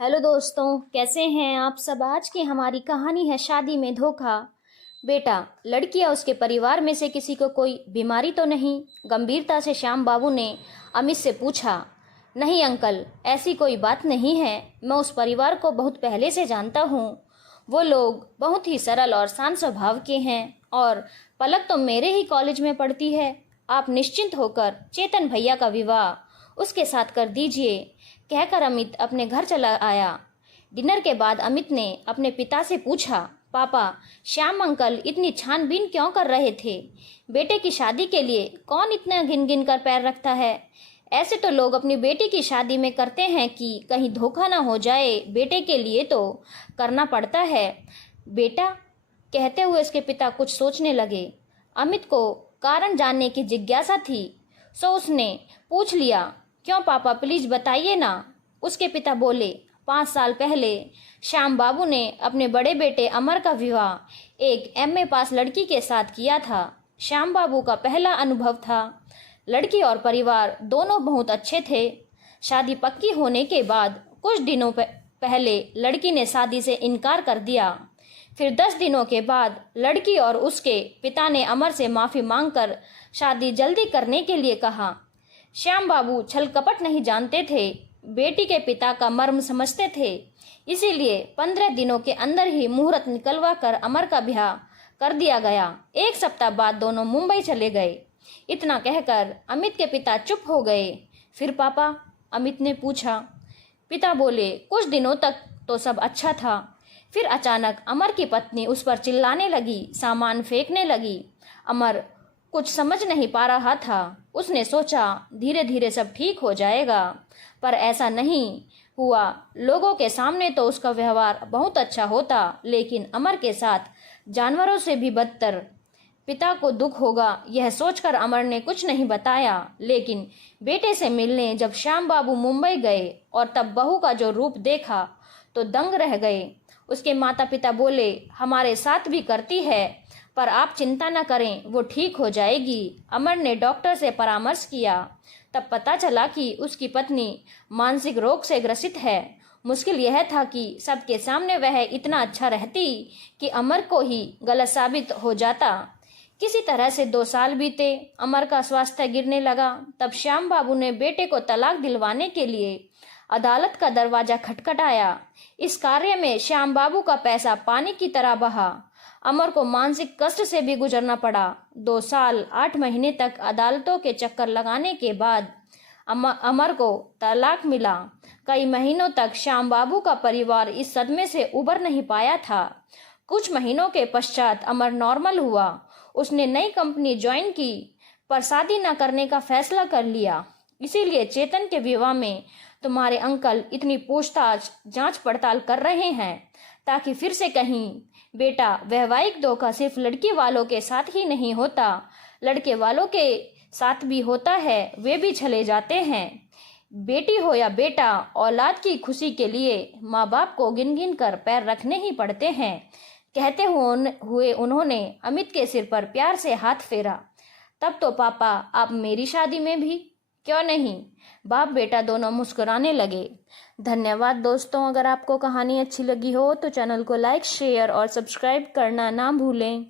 Hello दोस्तों, कैसे हैं आप सब। आज की हमारी कहानी है शादी में धोखा। बेटा, लड़की या उसके परिवार में से किसी को कोई बीमारी तो नहीं? गंभीरता से श्याम बाबू ने अमित से पूछा। नहीं अंकल, ऐसी कोई बात नहीं है। मैं उस परिवार को बहुत पहले से जानता हूँ। वो लोग बहुत ही सरल और शांत स्वभाव के हैं और पलक तो मेरे ही कॉलेज में पढ़ती है। आप निश्चिंत होकर चेतन भैया का विवाह उसके साथ कर दीजिए, कहकर अमित अपने घर चला आया। डिनर के बाद अमित ने अपने पिता से पूछा, पापा, श्याम अंकल इतनी छानबीन क्यों कर रहे थे? बेटे की शादी के लिए कौन इतना गिन गिन कर पैर रखता है? ऐसे तो लोग अपनी बेटी की शादी में करते हैं कि कहीं धोखा ना हो जाए, बेटे के लिए तो करना पड़ता है। बेटा, कहते हुए उसके पिता कुछ सोचने लगे। अमित को कारण जानने की जिज्ञासा थी, सो उसने पूछ लिया, क्यों पापा, प्लीज बताइए ना। उसके पिता बोले, 5 साल पहले श्याम बाबू ने अपने बड़े बेटे अमर का विवाह एक एमए पास लड़की के साथ किया था। श्याम बाबू का पहला अनुभव था। लड़की और परिवार दोनों बहुत अच्छे थे। शादी पक्की होने के बाद कुछ दिनों पहले लड़की ने शादी से इनकार कर दिया। फिर 10 दिनों के बाद लड़की और उसके पिता ने अमर से माफ़ी मांगकर शादी जल्दी करने के लिए कहा। श्याम बाबू छल कपट नहीं जानते थे, बेटी के पिता का मर्म समझते थे। इसीलिए 15 दिनों के अंदर ही मुहूर्त निकलवा कर अमर का ब्याह कर दिया गया। 1 सप्ताह बाद दोनों मुंबई चले गए। इतना कहकर अमित के पिता चुप हो गए। फिर पापा, अमित ने पूछा। पिता बोले, कुछ दिनों तक तो सब अच्छा था। फिर अचानक अमर की पत्नी उस पर चिल्लाने लगी, सामान फेंकने लगी। अमर कुछ समझ नहीं पा रहा था। उसने सोचा धीरे धीरे सब ठीक हो जाएगा, पर ऐसा नहीं हुआ। लोगों के सामने तो उसका व्यवहार बहुत अच्छा होता, लेकिन अमर के साथ जानवरों से भी बदतर। पिता को दुख होगा यह सोचकर अमर ने कुछ नहीं बताया, लेकिन बेटे से मिलने जब श्याम बाबू मुंबई गए और तब बहू का जो रूप देखा तो दंग रह गए। उसके माता पिता बोले, हमारे साथ भी करती है, पर आप चिंता न करें, वो ठीक हो जाएगी। अमर ने डॉक्टर से परामर्श किया। तब पता चला कि उसकी पत्नी मानसिक रोग से ग्रसित है। मुश्किल यह था कि सबके सामने वह इतना अच्छा रहती कि अमर को ही गलत साबित हो जाता। किसी तरह से 2 साल बीते। अमर का स्वास्थ्य गिरने लगा। तब श्याम बाबू ने बेटे को तलाक दिलवाने के लिए अदालत का दरवाजा खटखटाया। इस कार्य में श्याम बाबू का पैसा पानी की तरह बहा। अमर को मानसिक कष्ट से भी गुजरना पड़ा। 2 साल 8 महीने तक अदालतों के चक्कर लगाने के बाद अमर को तलाक मिला। कई महीनों तक श्याम बाबू का परिवार इस सदमे से उबर नहीं पाया था। कुछ महीनों के पश्चात अमर नॉर्मल हुआ। उसने नई कंपनी ज्वाइन की, पर शादी न करने का फैसला कर लिया। इसीलिए चेतन के विवाह में तुम्हारे अंकल इतनी पूछताछ जांच पड़ताल कर रहे हैं, ताकि फिर से कहीं बेटा, वैवाहिक धोखा सिर्फ लड़की वालों के साथ ही नहीं होता, लड़के वालों के साथ भी होता है। वे भी चले जाते हैं। बेटी हो या बेटा, औलाद की खुशी के लिए माँ बाप को गिन गिन कर पैर रखने ही पड़ते हैं। कहते हुए उन्होंने अमित के सिर पर प्यार से हाथ फेरा। तब तो पापा, आप मेरी शादी में भी क्यों नहीं? बाप बेटा दोनों मुस्कुराने लगे। धन्यवाद दोस्तों। अगर आपको कहानी अच्छी लगी हो तो चैनल को लाइक, शेयर और सब्सक्राइब करना ना भूलें।